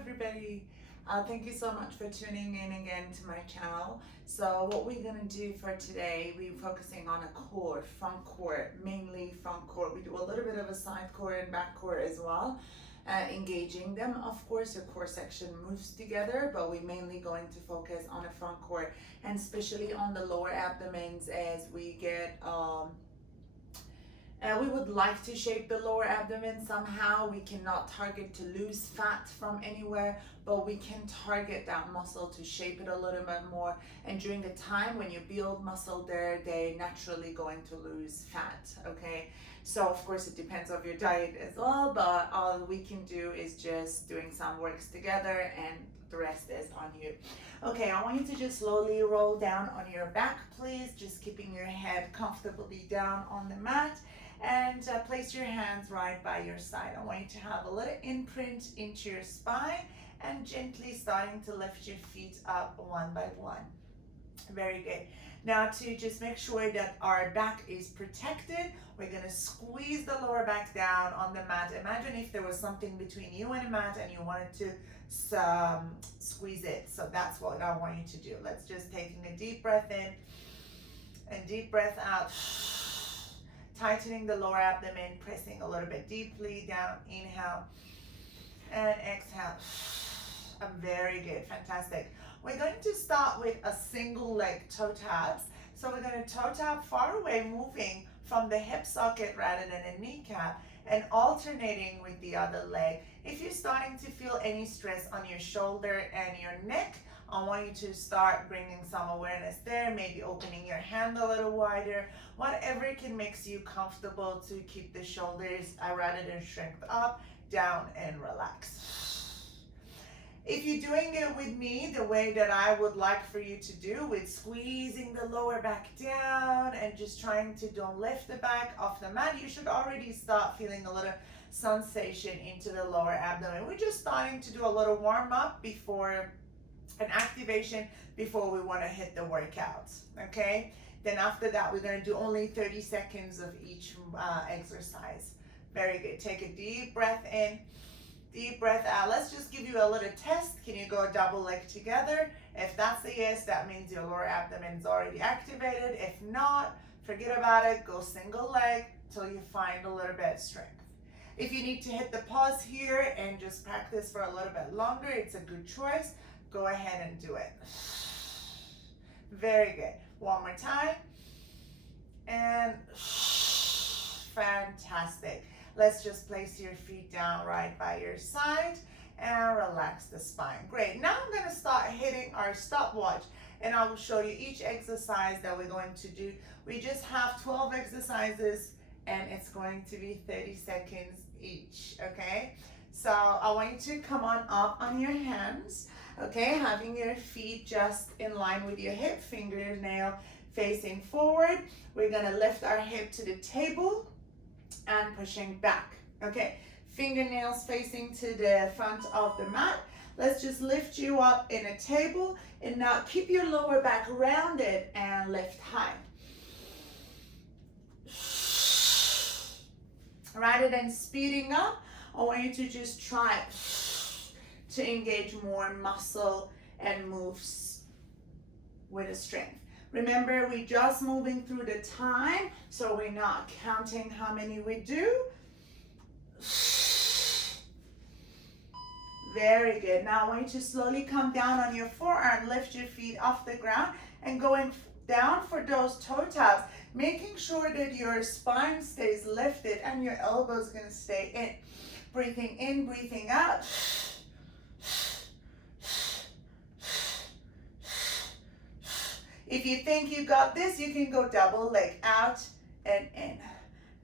everybody. Thank you so much for tuning in again to my channel. So what we're gonna do for today, we're focusing on a core, front core, mainly front core. We do a little bit of a side core and back core as well, engaging them. Of course, your core section moves together, but we're mainly going to focus on a front core, and especially on the lower abdomens as we get we would like to shape the lower abdomen somehow. We cannot target to lose fat from anywhere, but we can target that muscle to shape it a little bit more. And during the time when you build muscle there, they're naturally going to lose fat, okay? So of course it depends on your diet as well, but all we can do is just doing some works together, and the rest is on you. Okay, I want you to just slowly roll down on your back, please, just keeping your head comfortably down on the mat. And place your hands right by your side. I want you to have a little imprint into your spine and gently starting to lift your feet up one by one. Very good. Now to just make sure that our back is protected, we're going to squeeze the lower back down on the mat. Imagine if there was something between you and the mat and you wanted to squeeze it. So that's what I want you to do. Let's just taking a deep breath in and deep breath out. Tightening the lower abdomen, pressing a little bit deeply down. Inhale and exhale. Very good, fantastic. We're going to start with a single leg toe taps. So we're going to toe tap far away, moving from the hip socket rather than a kneecap, and alternating with the other leg. If you're starting to feel any stress on your shoulder and your neck, I want you to start bringing some awareness there, maybe opening your hand a little wider, whatever can makes you comfortable to keep the shoulders rather than shrink up, down, and relax. If you're doing it with me the way that I would like for you to do, with squeezing the lower back down and just trying to don't lift the back off the mat, you should already start feeling a little sensation into the lower abdomen. We're just starting to do a little warm up before an activation before we want to hit the workout, okay? Then after that, we're going to do only 30 seconds of each exercise. Very good. Take a deep breath in, deep breath out. Let's just give you a little test. Can you go double leg together? If that's a yes, that means your lower abdomen is already activated. If not, forget about it. Go single leg till you find a little bit of strength. If you need to hit the pause here and just practice for a little bit longer, it's a good choice. Go ahead and do it. Very good. One more time. And fantastic. Let's just place your feet down right by your side and relax the spine. Great. Now I'm going to start hitting our stopwatch, and I will show you each exercise that we're going to do. We just have 12 exercises, and it's going to be 30 seconds each, okay? So I want you to come on up on your hands. Okay, having your feet just in line with your hip, fingernail facing forward. We're gonna lift our hip to the table and pushing back. Okay, fingernails facing to the front of the mat. Let's just lift you up in a table, and now keep your lower back rounded and lift high. Rather than speeding up, I want you to just try to engage more muscle and moves with a strength. Remember, we're just moving through the time, so we're not counting how many we do. Very good. Now I want you to slowly come down on your forearm, lift your feet off the ground, and going down for those toe taps, making sure that your spine stays lifted and your elbows are gonna stay in. Breathing in, breathing out. If you think you got this, you can go double leg, out and in,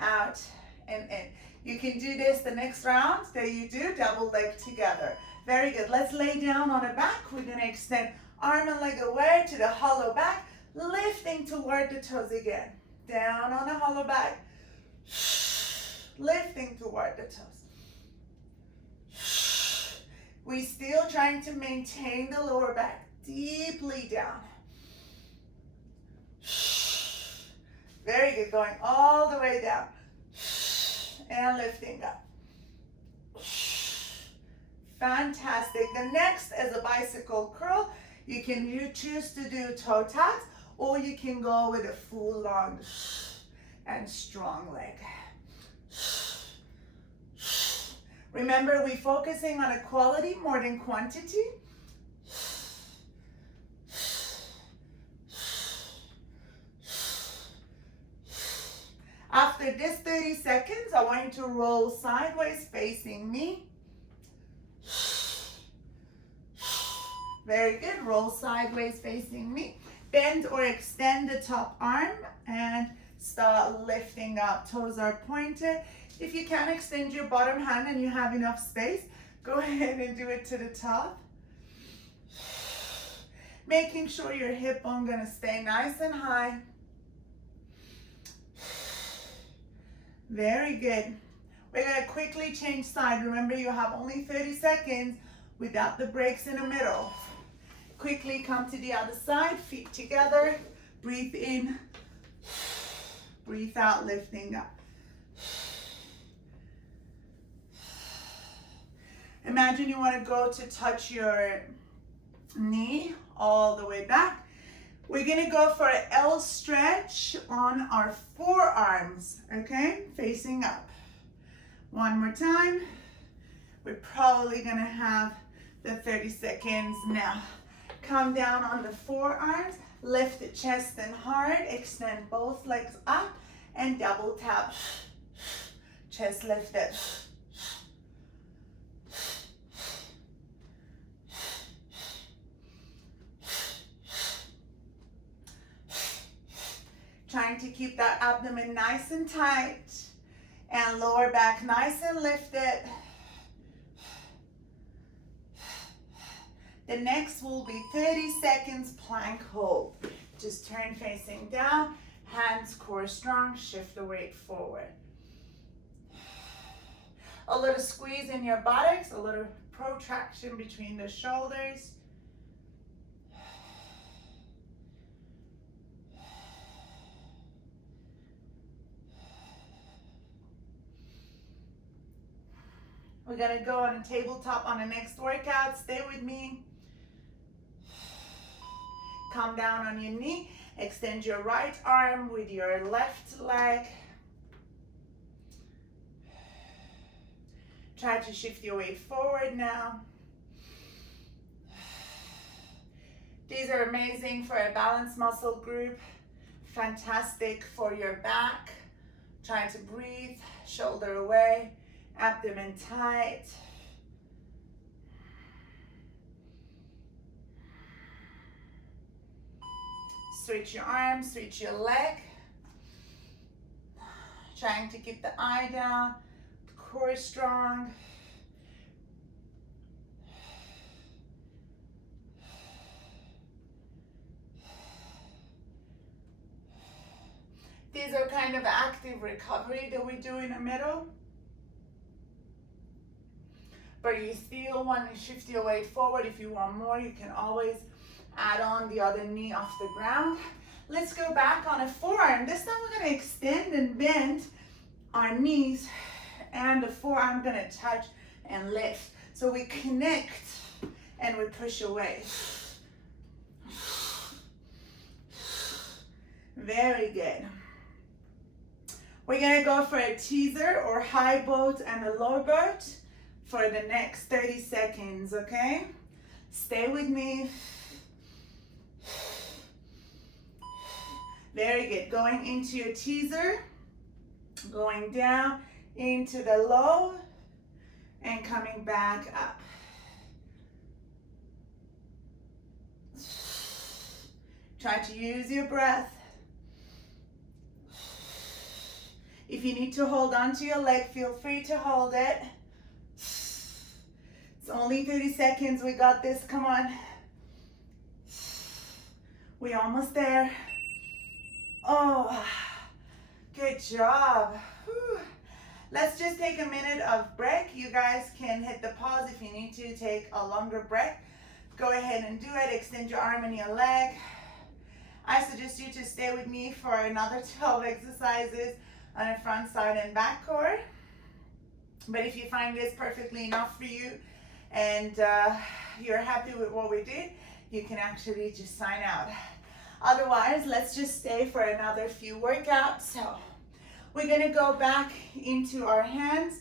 out and in. You can do this the next round that you do, double leg together. Very good. Let's lay down on the back. We're going to extend arm and leg away to the hollow back, lifting toward the toes again. Down on the hollow back, lifting toward the toes. We're still trying to maintain the lower back deeply down. Very good, going all the way down and lifting up. Fantastic. The next is a bicycle curl. You can choose to do toe taps, or you can go with a full long and strong leg. Remember, we're focusing on a quality more than quantity. After this 30 seconds, I want you to roll sideways facing me. Very good. Roll sideways facing me. Bend or extend the top arm and start lifting up. Toes are pointed. If you can extend your bottom hand and you have enough space, go ahead and do it to the top. Making sure your hip bone gonna stay nice and high. Very good. We're gonna quickly change side. Remember, you have only 30 seconds without the breaks in the middle. Quickly come to the other side, feet together. Breathe in, breathe out, lifting up. Imagine you want to go to touch your knee all the way back. We're gonna go for an L stretch on our forearms, okay? Facing up. One more time. We're probably gonna have the 30 seconds now. Come down on the forearms, lift the chest and heart, extend both legs up, and double tap. Chest lifted. Trying to keep that abdomen nice and tight and lower back nice and lifted. The next will be 30 seconds plank hold. Just turn facing down, hands core strong, shift the weight forward. A little squeeze in your buttocks, a little protraction between the shoulders. We're gonna go on a tabletop on the next workout. Stay with me. Come down on your knee. Extend your right arm with your left leg. Try to shift your weight forward now. These are amazing for a balance muscle group. Fantastic for your back. Try to breathe, shoulder away. Abdomen tight. Stretch your arms, stretch your leg. Trying to keep the eye down, core strong. These are kind of active recovery that we do in the middle. But you still want to shift your weight forward. If you want more, you can always add on the other knee off the ground. Let's go back on a forearm. This time we're going to extend and bend our knees, and the forearm going to touch and lift. So we connect and we push away. Very good. We're going to go for a teaser or high boat and a low boat for the next 30 seconds, okay? Stay with me. Very good. Going into your teaser, going down into the low, and coming back up. Try to use your breath. If you need to hold on to your leg, feel free to hold it. It's only 30 seconds. We got this. Come on. We're almost there. Oh, good job. Whew. Let's just take a minute of break. You guys can hit the pause if you need to take a longer break. Go ahead and do it. Extend your arm and your leg. I suggest you to stay with me for another 12 exercises on the front, side, and back core. But if you find this perfectly enough for you, and you're happy with what we did, you can actually just sign out. Otherwise, let's just stay for another few workouts. So we're gonna go back into our hands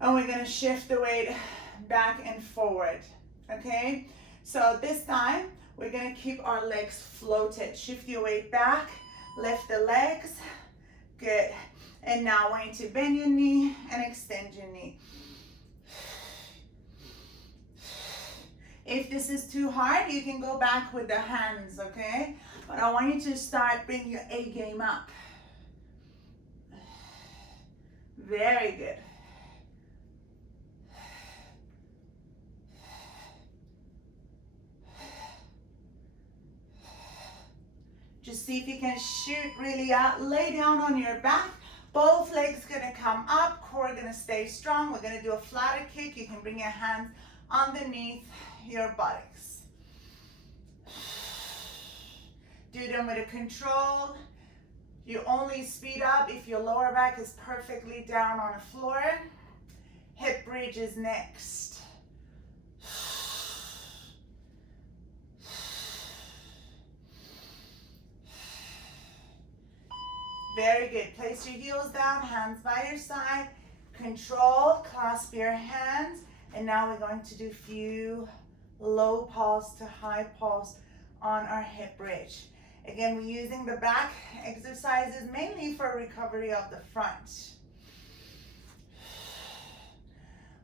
and we're gonna shift the weight back and forward, okay? So this time, we're gonna keep our legs floated. Shift your weight back, lift the legs, good. And now I want you to bend your knee and extend your knee. If this is too hard, you can go back with the hands, okay? But I want you to start bringing your A game up. Very good. Just see if you can shoot really out. Lay down on your back. Both legs gonna come up. Core gonna stay strong. We're gonna do a flatter kick. You can bring your hands underneath your buttocks. Do them with a control. You only speed up if your lower back is perfectly down on the floor. Hip bridge is next. Very good. Place your heels down, hands by your side. Control, clasp your hands. And now we're going to do a few low pulse to high pulse on our hip bridge. Again, we're using the back exercises mainly for recovery of the front.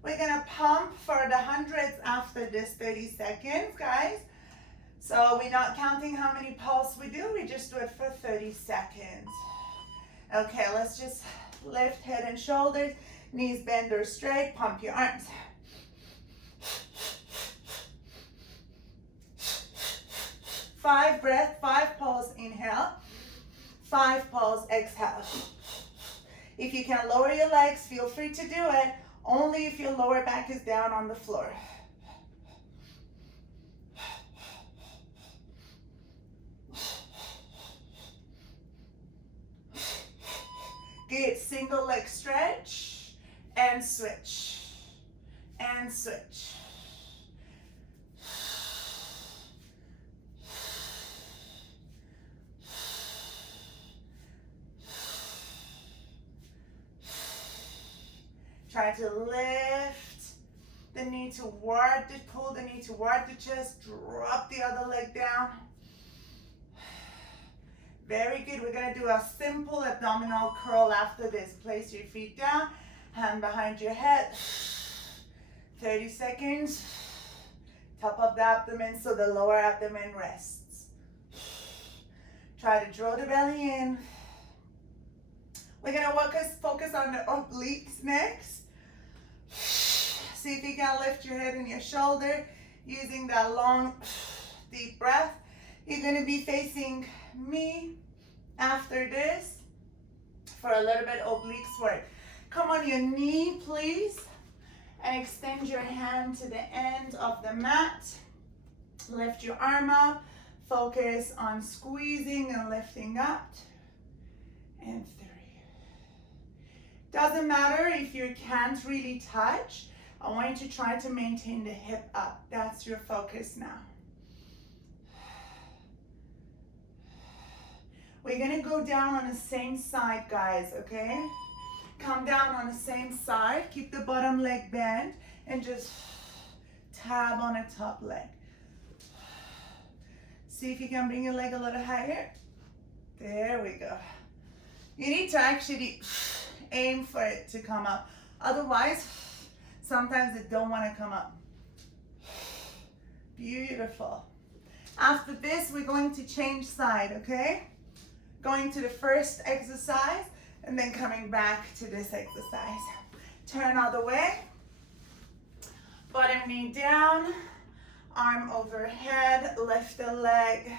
We're gonna pump for the hundreds after this 30 seconds, guys. So we're not counting how many pulse we do, we just do it for 30 seconds. Okay, let's just lift head and shoulders, knees bend or straight, pump your arms. 5 breath, 5 pulse, inhale, 5 pulse, exhale. If you can lower your legs, feel free to do it, only if your lower back is down on the floor. Good, single leg stretch, and switch, and switch. Try to lift the knee toward the, pull the knee toward the chest, drop the other leg down. Very good. We're going to do a simple abdominal curl after this. Place your feet down, hand behind your head. 30 seconds. Top of the abdomen so the lower abdomen rests. Try to draw the belly in. We're going to focus on the obliques next. See if you can lift your head and your shoulder using that long, deep breath. You're going to be facing me after this for a little bit obliques work. Come on your knee, please, and extend your hand to the end of the mat. Lift your arm up. Focus on squeezing and lifting up. And 3. Doesn't matter if you can't really touch. I want you to try to maintain the hip up. That's your focus now. We're gonna go down on the same side, guys, okay? Come down on the same side. Keep the bottom leg bent and just tab on the top leg. See if you can bring your leg a little higher. There we go. You need to actually aim for it to come up. Otherwise, sometimes it don't want to come up. Beautiful. After this, we're going to change side, okay? Going to the first exercise and then coming back to this exercise. Turn other way. Bottom knee down, arm overhead, lift the leg.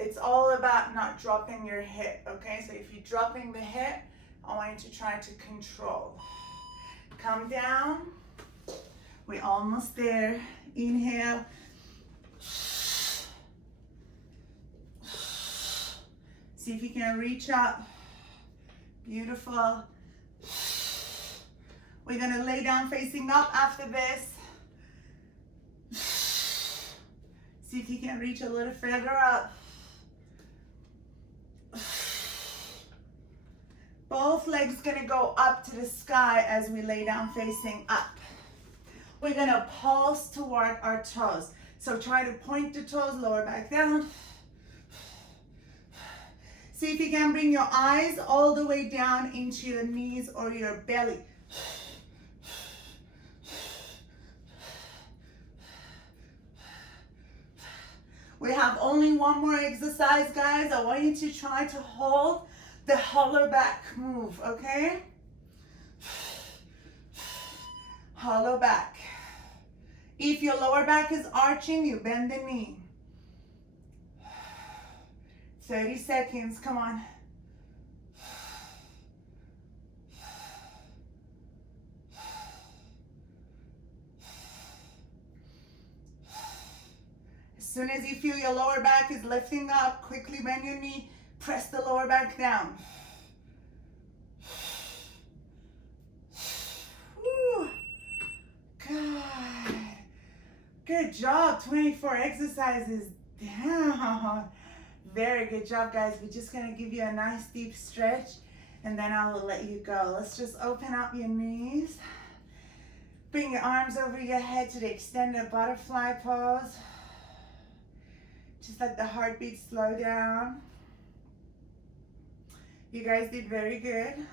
It's all about not dropping your hip, okay? So if you're dropping the hip, I want you to try to control. Come down. We're almost there. Inhale. See if you can reach up. Beautiful. We're gonna lay down facing up after this. See if you can reach a little further up. Both legs gonna go up to the sky as we lay down facing up. We're gonna pulse toward our toes. So try to point the toes, lower back down. See if you can bring your eyes all the way down into your knees or your belly. We have only one more exercise, guys. I want you to try to hold the hollow back move, okay? Hollow back. If your lower back is arching, you bend the knee. 30 seconds, come on. As soon as you feel your lower back is lifting up, quickly bend your knee, press the lower back down. Whew. God. Good job, 24 exercises down. Very good job, guys. We're just gonna give you a nice deep stretch and then I will let you go. Let's just open up your knees. Bring your arms over your head to the extended butterfly pose. Just let the heartbeat slow down. You guys did very good.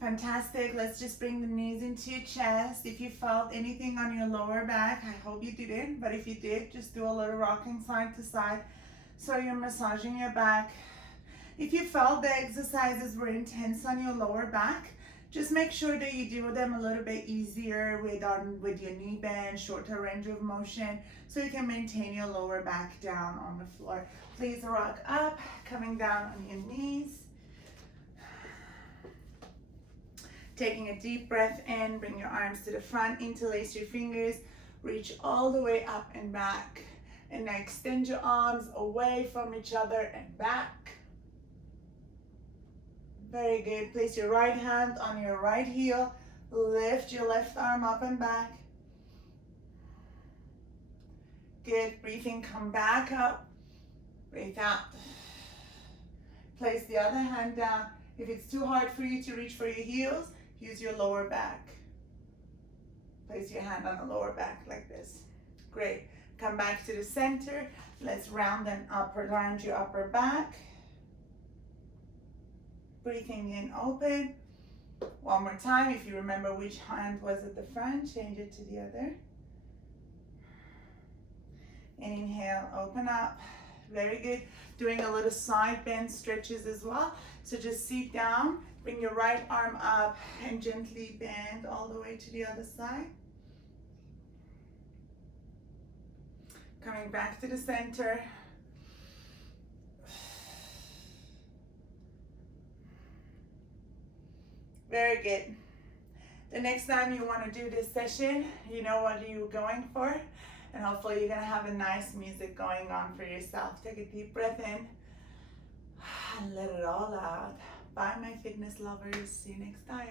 Fantastic. Let's just bring the knees into your chest. If you felt anything on your lower back, I hope you didn't, but if you did, just do a little rocking side to side so you're massaging your back. If you felt the exercises were intense on your lower back, just make sure that you do them a little bit easier with your knee bend, shorter range of motion, so you can maintain your lower back down on the floor. Please rock up, coming down on your knees. Taking a deep breath in, bring your arms to the front, interlace your fingers, reach all the way up and back. And now extend your arms away from each other and back. Very good. Place your right hand on your right heel. Lift your left arm up and back. Good. Breathing, come back up. Breathe out. Place the other hand down. If it's too hard for you to reach for your heels, use your lower back. Place your hand on the lower back like this. Great. Come back to the center. Let's round your upper back. Breathing in, open. One more time. If you remember which hand was at the front, change it to the other. And inhale, open up. Very good. Doing a little side bend stretches as well. So just sit down, bring your right arm up and gently bend all the way to the other side. Coming back to the center. Very good. The next time you want to do this session, you know what you're going for, and hopefully you're going to have a nice music going on for yourself. Take a deep breath in and let it all out. Bye, my fitness lovers. See you next time.